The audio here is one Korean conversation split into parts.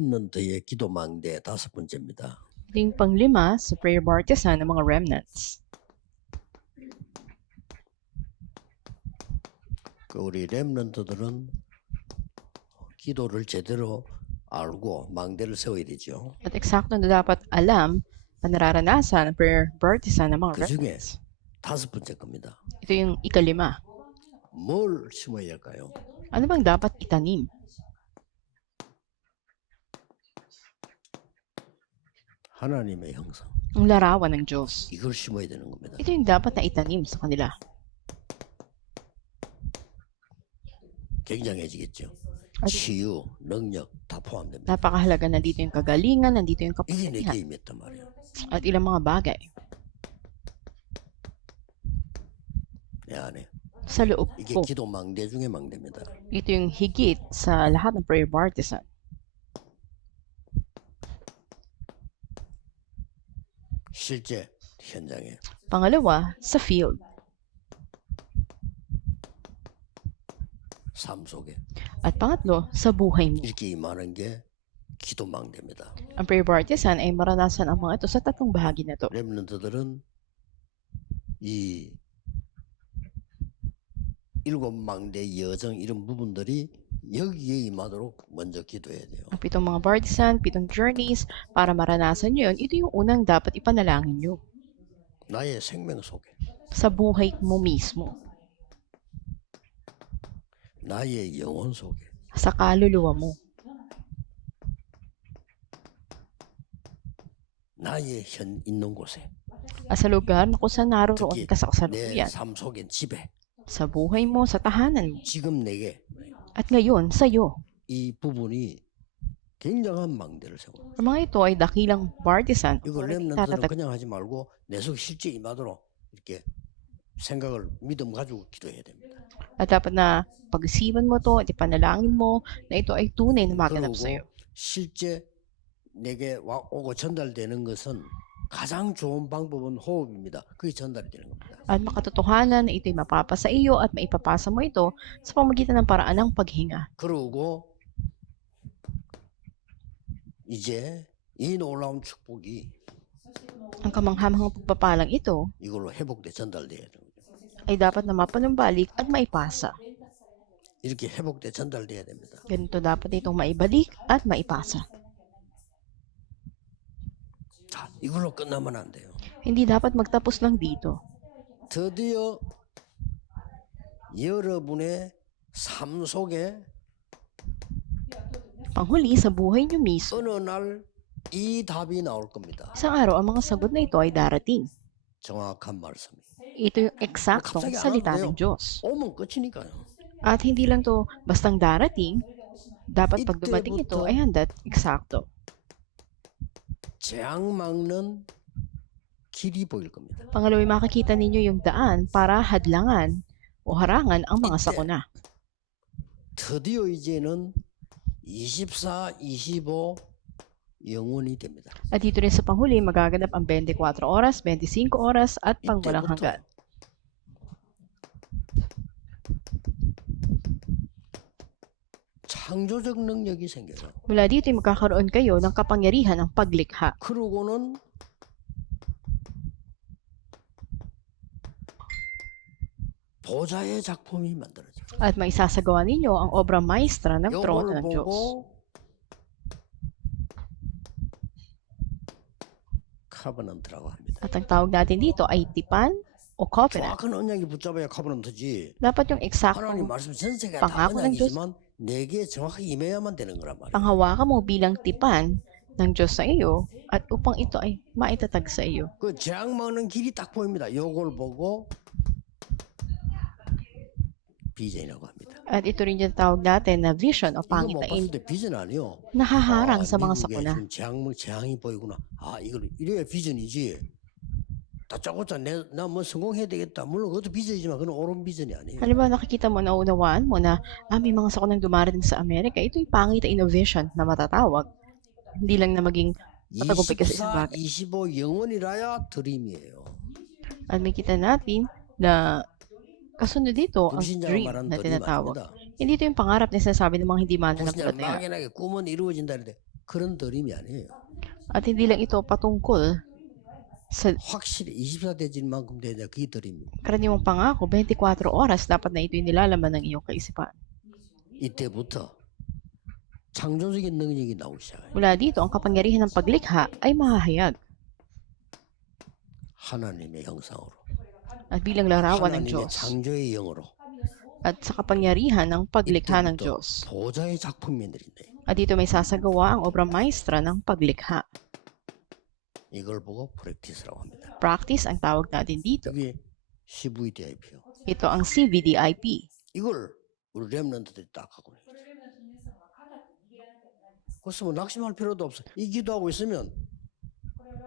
렘넌트의 기도망대 5번째입니다. Ito yung panglima sa prayer bartisan ng mga remnants. 우리 렘넌트들은 기도를 제대로 알고 망대를 세워야 되죠. At eksakto na dapat alam at nararanasan ang prayer bartisan ng mga 그 중에 remnants. 5번째 겁니다. Ito yung ikalima. 뭘 심어야 할까요? Ano bang dapat itanim? 하나님의 형상. Ang larawan ng Diyos. 이걸 심어야 되는 겁니다. Ito yung dapat na itanim sa kanila. 굉장해지겠죠. At 치유, 능력 다 포함됩니다. napakahalaga, nandito yung kagalingan, nandito yung 이게 내 kapangyarihan, 게임이었단 말이에요. at ilang mga bagay 내 안에. sa loob 이게 ko. 기도 망대 중에 망대입니다. Ito yung higit sa lahat ng prayer bartisan. 실제 현장에 Pangalawa, sa field. 삶 속에 At pangatlo, sa buhay mo. 이렇게 임하는 게 기도 망대입니다. Ang prayer bartisan ay maranasan ang mga ito sa tatlong bahagi na ito. 렘넌트들은 이 7망대 여정 이런 부분들이 여기에 임하도록 먼저 기도해야 돼요. Ang pitong mga bartisan, pitong journeys, para maranasan nyo yun, ito yung unang dapat ipanalangin nyo. 나의 생명 속에, Sa buhay mo mismo. 나의 영혼 속에, Sa kaluluwa mo. 나의 현 있는 곳에, At sa lugar na kung saan naroon 특히 ka sa 내 kasalukuyan. 삶 속에 집에 Sa buhay mo, sa tahanan mo. 지금 내게 At ngayon, sa'yo. 이 부분이 굉장한 망대를 세워. Ang mga ito ay dakilang bartisan. 이걸 Or 렘넌트들은 itatatag. 그냥 하지 말고 내 속에 실제 임하도록 이렇게 생각을 믿음 가지고 기도해야 됩니다. At dapat na pag-isipan mo to at ipanalangin mo na ito ay tunay na maganap 그리고 sa'yo. 실제 내게 오고 전달되는 것은 가장 좋은 방법은 호흡입니다. 그게 전달이 되는 겁니다. At makatotohanan na ito'y mapapasa iyo at maipapasa mo ito sa pamagitan ng paraan ng paghinga. 그러고 이제 이 놀라운 축복이 Ang kamanghamanghang pagpapalang ito 이걸로 회복돼 전달돼야 돼요. ay dapat na mapanumbalik at maipasa. 이렇게 회복돼 전달돼야 됩니다. Ganito dapat itong maibalik at maipasa. 자, 이걸로 끝나면 안 돼요. Hindi dapat magtapos lang dito. 드디어 여러분의 삶 속에 Panghuli, sa buhay niyo mismo, 어느 날 이 답이 나올 겁니다. isang araw ang mga sagot na ito ay darating. 정확한 말씀이. Ito yung eksaktong 갑자기 안 salita 와도 ng 돼요. Diyos. 오면 끝이니까요. At hindi lang to bastang darating, dapat pag dumating ito ay handa't eksakto. 재앙 막는 길이 보일 겁니다. Pangalawa, makikita ninyo yung daan para hadlangan o harangan ang mga sakuna. 드디어 이제는 24, 25 영원이 됩니다. At dito rin sa panghuli, magaganap ang 24 oras, 25 oras at pangwalang 이때부터 hanggan. 창조적 능력이 생겨요. Mula dito ay magkakaroon kayo ng kapangyarihan ng paglikha. 그러고는 보좌의 작품이 만들어져요. At maisasagawa ninyo ang obra maestra ng trono 이걸 ng Diyos. 보고 카버넌트라고 합니다. At ang tawag natin dito ay tipan o covenant. 정확한 언약이 붙잡아야 카버넌트지. Dapat yung 하나님 eksaktong 말씀 전체가 다 pangako ng Diyos, 언약이지만 내게 정확하게 임해야만 되는 거란 말이에요. panghawakan mo bilang tipan ng Diyos sa iyo at upang ito ay maitatag sa iyo. 그 재앙 막는 길이 딱 보입니다. 요걸 보고 비전이라고 합니다. At ito rin yung tawag natin na vision o 이거 못 pangitain. 봤을 때 비전 아니요. Nahaharang sa mga 미국에 sakuna. 지금 재앙이 보이구나. 아, 이걸 이래야 비전이지. 다짜고짜 나 뭐 성공해야 되겠다. 물론 그것도 비전이지만 그건 옳은 비전이 아니에요. Halimbawa, nakikita mo, naunawaan mo na may mga sakunang dumarating sa Amerika. Ito yung pangitain o vision na matatawag. Hindi lang na maging matagumpay ka sa isang 24, bagay. 25 영원이라야 드림이에요. At makita natin na kasunod dito ang 불신자가 dream 말하는 na 드림 tinatawag. 아닙니다. Hindi ito yung pangarap na sinasabi ng mga hindi 불신자 mananampalataya. 막연하게 꿈은 이루어진다는데 그런 드림이 아니에요. At hindi lang ito patungkol sa 확실히 24 되질 만큼 되냐 그게 드림입니다. karaniwang pangako, 24 oras dapat na ito'y nilalaman ng iyong kaisipan. 이때부터 창조적인 능력이 나오기 시작해요. Mula dito, ang kapangyarihan ng paglikha ay mahahayag 하나님의 형상으로, at bilang larawan ng 하나님의 Diyos 창조의 영으로. at sa kapangyarihan ng paglikha ng 이때부터 Diyos. 보좌의 작품이 내린대. At dito may sasagawa ang obra maestra ng paglikha. 이걸 보고 프랙티스라고 합니다. Practice ang tawag natin dito. 그게 CVDIP요. Ito ang CVDIP. 이걸 우리 렘넌트들이 딱 하고 있어요. 그래서 뭐 낙심할 필요도 없어. 이 기도하고 있으면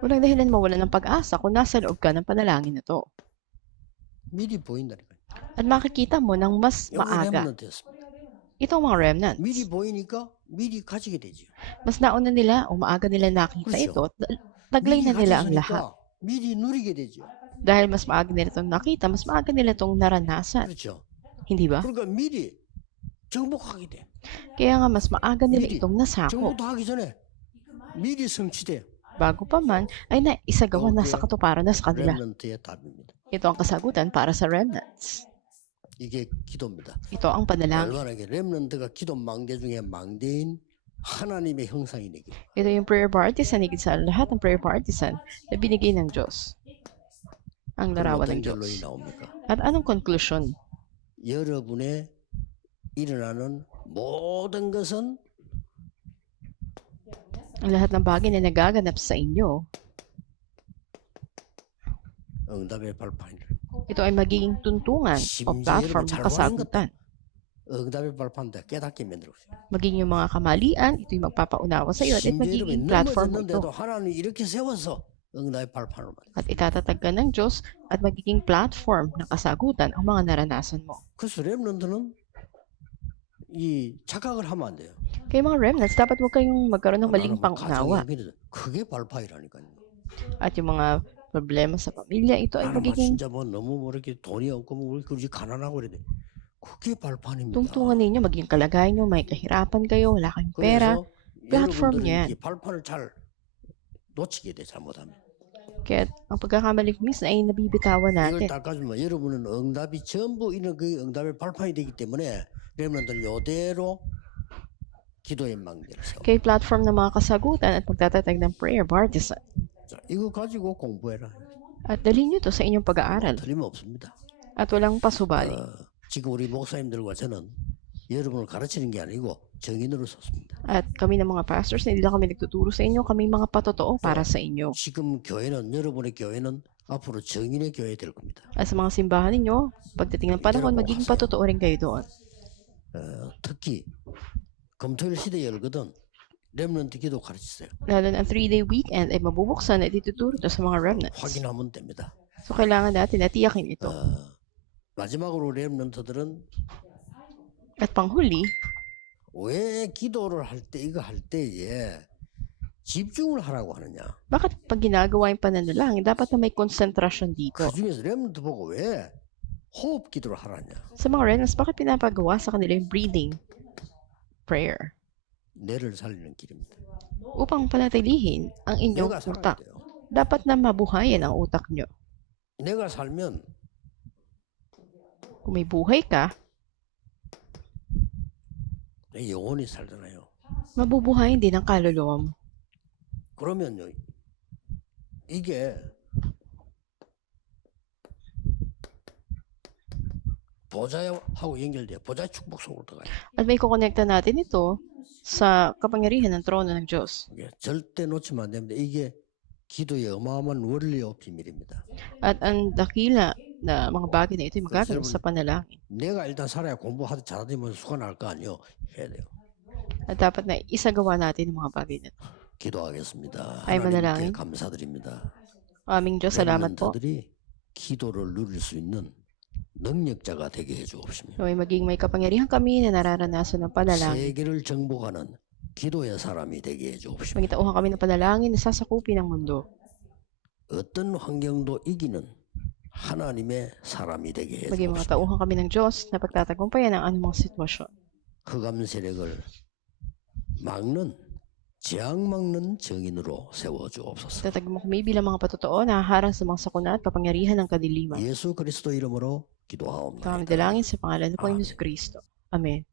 Walang dahilan mawalan ng pag-asa kung nasa loob ka ng panalangin na to. 미리 보인다니까요. At makikita mo ng mas 여기 maaga. 렘넌트였습니다. Ito ang mga remnants. 미리 보이니까 미리 가지게 되죠. Mas nauna nila o maaga nila nakita 그렇죠. ito at taglay 미리 na nila ang lahat. 가졌으니까 미리 누리게 되죠. Dahil mas maaga nila itong nakita, mas maaga nila itong naranasan. 그렇죠. Hindi ba? 그러니까 미리 정복하게 돼. Kaya nga mas maaga nila 미리 itong nasako. 정복도 하기 전에 미리 성취돼. Bago pa man, ay naisagawa na sa katuparan na sa kanila. 렘넌트의 답입니다. Ito ang kasagutan para sa remnants. 이게 기도입니다. Ito ang panalangin. 얼마나 이게 렘넌트가 기도 망대 중에 망대인 하나님의 형상이 되기. Ito yung prayer partisan, higit sa lahat ng prayer partisan na binigay ng Diyos. Ang larawan 어떤 ng 결론이 Diyos. 나옵니까? At anong conclusion? 여러분의 일어나는 모든 것은 Ang lahat ng bagay na nagaganap sa inyo, 응답의 발판이라. ito ay magiging tuntungan o platform ng kasagutan. 응답의 발판인데 깨닫게 만들고 있어요. Maging yung mga kamalian, ito'y magpapaunawa sa iyo at 심지어 magiging 여러분이 platform mo ito. 넘어졌는데도 하나님 이렇게 세워서 응답의 발판을 만들어요. At itatatag ka ng Diyos at magiging platform ng kasagutan ang mga naranasan mo. 그래서 렘넌트는 이 착각을 하면 안 돼요. Kaya mga remnants, dapat huwag kayong magkaroon ng maling 나는 뭐 가정의 pangunawa. 형편이 그게 발판이라니까요. At yung mga problema sa pamilya, ito ay 나는 뭐 magiging 진짜 뭐 너무 뭐 이렇게 돈이 없고 뭐 그렇게 가난하고 그래. 그게 발판입니다. tungtungan ninyo, maging kalagayan nyo, may kahirapan kayo, wala kayong pera. 그래서 platform 여러분들이 yan. 이렇게 발판을 잘 놓치게 돼 잘못하면. Kaya ang pagkakamali minsan ay nabibitawan 이걸 natin. 닦아주면 여러분은 응답이 전부 이런 그 응답의 발판이 되기 때문에 여러분들 이대로 기도의 망대를 세워. Kaya platform ng mga kasagutan at pagtatatag ng prayer partisan. 자, 이거 가지고 공부해라. At dalhin nyo to sa inyong pag-aaral. 틀림없습니다. At walang pasubali. 지금 우리 목사님들과 저는 여러분을 가르치는 게 아니고 정인으로 섰습니다. At kami ng mga pastors, hindi lang kami nagtuturo sa inyo, kami mga patotoo para sa inyo. 지금 교회는 여러분의 교회는 앞으로 정인의 교회 될 겁니다. At sa mga simbahan ninyo, pagdating ng panahon, magiging patotoo rin kayo doon. 특히 금토일 시대 열거든 렘넌트 기도 가르치세요. Lalo na ang 3-day weekend ay mabubuksan at ituturo to sa mga remnants. 확인하면 됩니다. So kailangan natin na tiyakin ito. 마지막으로 렘넌트들은 At panghuli, 왜 기도를 할 때 이거 할 때에 집중을 하라고 하느냐? bakit pag ginagawa yung pananalangin, dapat na may konsentrasyon dito? 그 중에서 렘넌트 보고 왜 호흡 기도를 하라냐? Sa mga remnants, bakit pinapagawa sa kanila yung breathing prayer? 뇌를 살리는 길입니다. Upang panatilihin ang inyong 내가 살아야 utak. 돼요. Dapat na mabuhayin ang utak nyo. 내가 살면 Kung may buhay ka, 내 영혼이 살잖아요. mabubuhayin din ang kaluluwa mo. 그러면요 이게 보좌하고 연결돼요. 보좌의 축복 속으로 들어가요. At may kukonekta natin ito sa kapangyarihan ng trono ng Diyos. 이게 절대 놓치면 안 됩니다. 이게 기도의 어마어마한 원리요 비밀입니다. At ang dakila na mga bagay na ito ay magaganap sa panalangin. 내가 일단 살아야 공부하듯 잘하면 수가 날 거 아니에요. 해야 돼요. At dapat na isagawa natin ang mga bagay na ito. 기도하겠습니다. ay 하나님께 manalangin. 감사드립니다. Aming Diyos, salamat po. 렘넌트들이 기도를 누릴 수 있는 능력자가 되게 해주옵시며 Naway maging may kapangyarihan kami na nararanasan ng panalangin. 세계를 정복하는 기도의 사람이 되게 해주옵시며 Maging tauhan kami ng panalangin na sasakupin ang mundo. 어떤 환경도 이기는 하나님의 사람이 되게 Maging mga 해주옵시며 tauhan kami ng Diyos na pagtatagumpayan ang anumang sitwasyon. 흑암 세력을 막는 재앙 막는 정인으로 세워주옵소서. Tatag mo kami bilang mga patotoo na haharang sa mga sakuna at kapangyarihan ng kadiliman. 예수 그리스도 이름으로 Ito kami 기도하옵나이다. dalangin sa pangalan ng Panginoon Amen. Jesu Kristo. Amen.